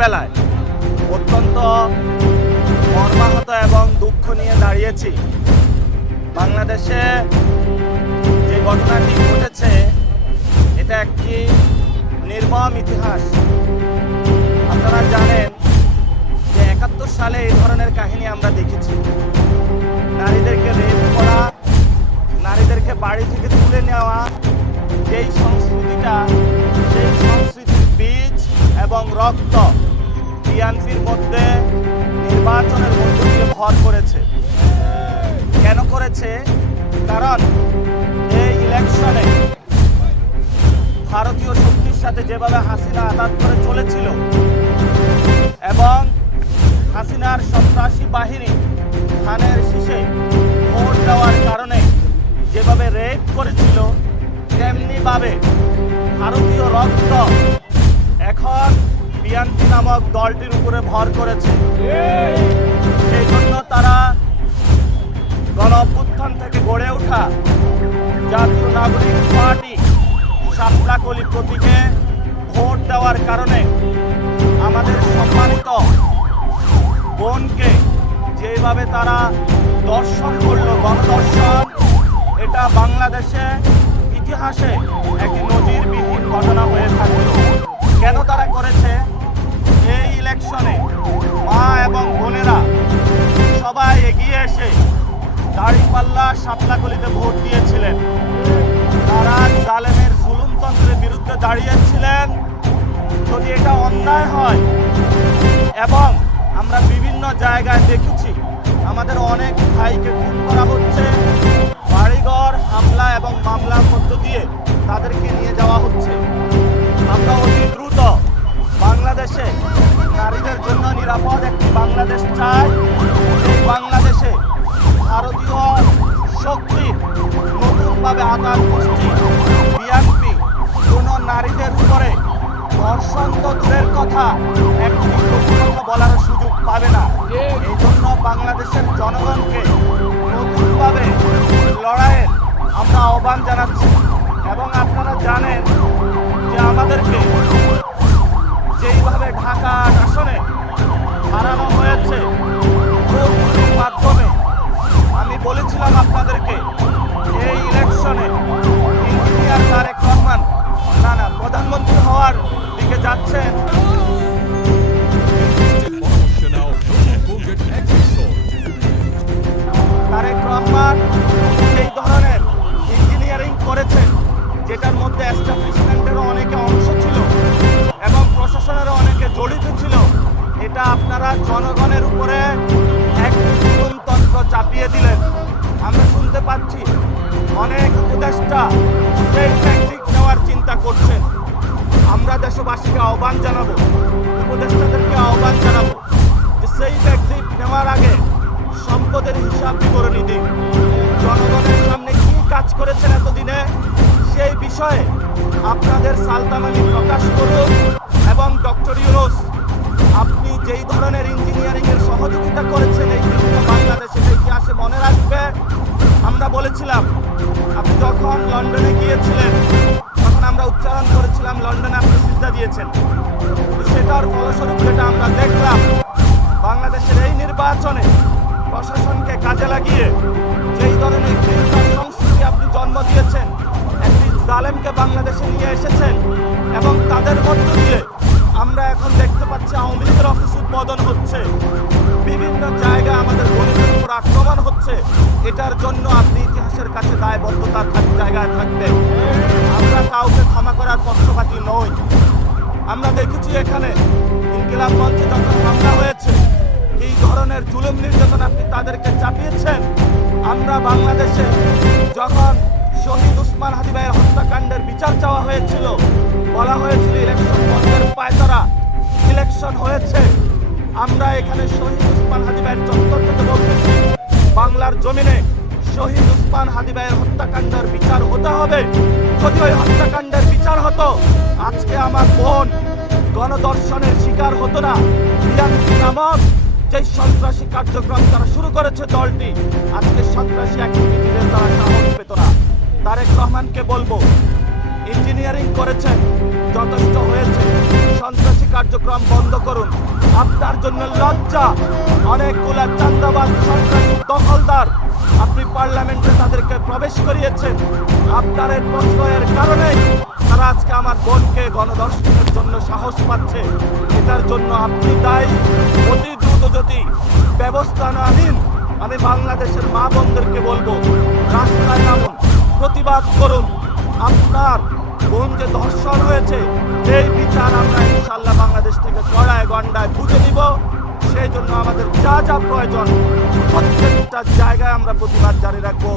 বেলায় অত্যন্ত মর্মাহত এবং দুঃখ নিয়ে দাঁড়িয়েছি। বাংলাদেশে যে ঘটনাটি ঘটেছে এটা একটি নির্মম ইতিহাস। আপনারা জানেন যে ৭১ সালে এই ধরনের কাহিনী আমরা দেখেছি। নারীদেরকে রেপ করা, নারীদেরকে বাড়ি থেকে তুলে নেওয়া, যেই সংস্কৃতিটা, সেই সংস্কৃতির বীজ এবং রক্ত বিএনপির মধ্যে নির্বাচনের মধ্য দিয়ে ভর করেছে। কেন করেছে? কারণ এই ইলেকশনে ভারতীয় শক্তির সাথে যেভাবে হাসিনা আঘাত করে চলেছিল এবং হাসিনার সন্ত্রাসী বাহিনী ধানের শীষে ভোট দেওয়ার কারণে যেভাবে রেপ করেছিল, তেমনিভাবে ভারতীয় রক্ত এখন বিএনপি নামক দলটির উপরে ভর করেছে। সেই জন্য তারা গণ অভ্যুত্থান থেকে গড়ে ওঠা জাতীয় নাগরিক পার্টি শাপলাকলি প্রতীকে ভোট দেওয়ার কারণে আমাদের সম্মানিত বোনকে যেভাবে তারা দর্শন করলো, গণদর্শন, এটা বাংলাদেশে ইতিহাসে একটি নজিরবিহীন ঘটনা হয়ে থাকলো। কেন তারা করেছে? এই ইলেকশনে মা এবং বোনেরা সবাই এগিয়ে এসে দাঁড়িপাল্লা শাপলাকলিতে ভোট দিয়েছিলেন। তারা জালেমের জুলুমতন্ত্রের বিরুদ্ধে দাঁড়িয়েছিলেন। যদি এটা অন্যায় হয়, এবং আমরা বিভিন্ন জায়গায় দেখেছি আমাদের অনেক ভাইকে খুন করা হচ্ছে, বাড়িঘর হামলা এবং মামলার মধ্য দিয়ে তাদেরকে নিয়ে যাওয়া হচ্ছে। আমরা অতি দ্রুত বাংলাদেশে নারীদের জন্য নিরাপদ একটি বাংলাদেশ চাই। এই বাংলাদেশে ভারতীয় শক্তির নতুনভাবে আঘাত গোষ্ঠী বিএনপি কোনো নারীদের উপরে ধর্ষণ তো দূরের কথা, একটি কথা বলার সুযোগ পাবে না। এই জন্য বাংলাদেশের জনগণকে নতুনভাবে লড়াইয়ের আমরা আহ্বান জানাচ্ছি। এবং আপনারা জানেন যে আমাদেরকে যেইভাবে ঢাকা আসনে হারানো হয়েছে ভোটের মাধ্যমে, আমি বলেছিলাম আপনাদেরকে এই ইলেকশনে ইঞ্জিনিয়ার তারেক রহমান প্রধানমন্ত্রী হওয়ার দিকে যাচ্ছেন। তারেক রহমান এই ধরনের ইঞ্জিনিয়ারিং করেছেন যেটার মধ্যে এস্টাবলিশমেন্টেরও অনেকে অংশ ছিল এবং প্রশাসনেরও অনেকে জড়িত ছিল। এটা আপনারা জনগণের উপরে এক জুলুমতন্ত্র চাপিয়ে দিলেন। আমরা শুনতে পাচ্ছি অনেক উপদেষ্টা সেই ট্যাকটিক নেওয়ার চিন্তা করছেন। আমরা দেশবাসীকে আহ্বান জানাবো, উপদেষ্টাদেরকে আহ্বান জানাবো যে সেই ট্যাকটিক নেওয়ার আগে সম্পদের হিসাব বিবরণী দিন। জনগণের সামনে কি কাজ করেছেন এতদিনে সেই বিষয়ে আপনাদের সালতামানি প্রকাশ করুন। এবং ডক্টর ইউনূস, আপনি যেই ধরনের ইঞ্জিনিয়ারিংয়ের সহযোগিতা করেছেন এই বাংলাদেশের ইতিহাসে মনে রাখবে। আমরা বলেছিলাম, আপনি যখন লন্ডনে গিয়েছিলেন তখন আমরা উচ্চারণ করেছিলাম লন্ডনে আপনি সিজদা দিয়েছেন। সেটার ফলস্বরূপ যেটা আমরা দেখলাম, বাংলাদেশের এই নির্বাচনে প্রশাসনকে কাজে লাগিয়ে যেই ধরনের সংস্কৃতি আপনি জন্ম দিয়েছেন, একটি জালেমকে বাংলাদেশে নিয়ে এসেছেন এবং তাদের মধ্য দিয়ে আমরা এখন দেখতে পাচ্ছি আওয়ামী লীগের অফিস উদ্বোধন হচ্ছে, বিভিন্ন জায়গায় আমাদের গণতন্ত্রের উপর আক্রমণ হচ্ছে। এটার জন্য আপনি ইতিহাসের কাছে দায়বদ্ধতার জায়গায় থাকবেন। আমরা কাউকে ক্ষমা করার পক্ষপাতী নই। আমরা দেখেছি এখানে ইনকিলাব মঞ্চে যখন হামলা হয়েছে, এই ধরনের জুলুম নির্যাতন আপনি তাদেরকে চাপিয়েছেন। আমরা বাংলাদেশে যখন শহীদ উসমান হাদি ভাইয়ের হত্যাকাণ্ডের বিচার চাওয়া হয়েছিল, বলা হয়েছিল ইলেকশন বন্ধের পায়তারা, ইলেকশন হয়েছে। আমরা এখানে শহীদ উসমান হাদি ভাইয়ের চত্বর থেকে বলতেছি, বাংলার জমিনে শহীদ উসমান হাদি ভাইয়ের হত্যাকাণ্ডের বিচার হতে হবে। যদি ওই হত্যাকাণ্ডের বিচার হতো, আজকে আমার বোন গণদর্শনের শিকার হতো না। বিএনপি নামক যে সন্ত্রাসী কার্যক্রম তারা শুরু করেছে দলটি, আজকে সন্ত্রাসী অ্যাক্টিভিটিদের তারা সাহস পেত না। তারেক রহমানকে বলবো, ইঞ্জিনিয়ারিং করেছেন, যথেষ্ট হয়েছে। সন্ত্রাসী কার্যক্রম বন্ধ করুন। আপনার জন্য লজ্জা, অনেকগুলা চাঁদাবাজ সন্ত্রাসী দখলদার আপনি পার্লামেন্টে তাদেরকে প্রবেশ করিয়েছেন। আপনার এই প্রশ্রয়ের কারণে তারা আজকে আমার বোনকে গণধর্ষণের জন্য সাহস পাচ্ছে। এটার জন্য আপনি দায়ী। অতি দ্রুত যদি ব্যবস্থা না নিন, আমি বাংলাদেশের মা বোনদেরকে বলবো, রাস্তায় নামুন, প্রতিবাদ করুন। আপনার বোন যে ধর্ষণ হয়েছে এই বিচার আমরা ইনশাল্লাহ বাংলাদেশ থেকে গড়ায় গন্ডায় বুঝে নিব। সেই জন্য আমাদের যা যা প্রয়োজন প্রত্যেকটা জায়গায় আমরা প্রতিবাদ জারি রাখবো।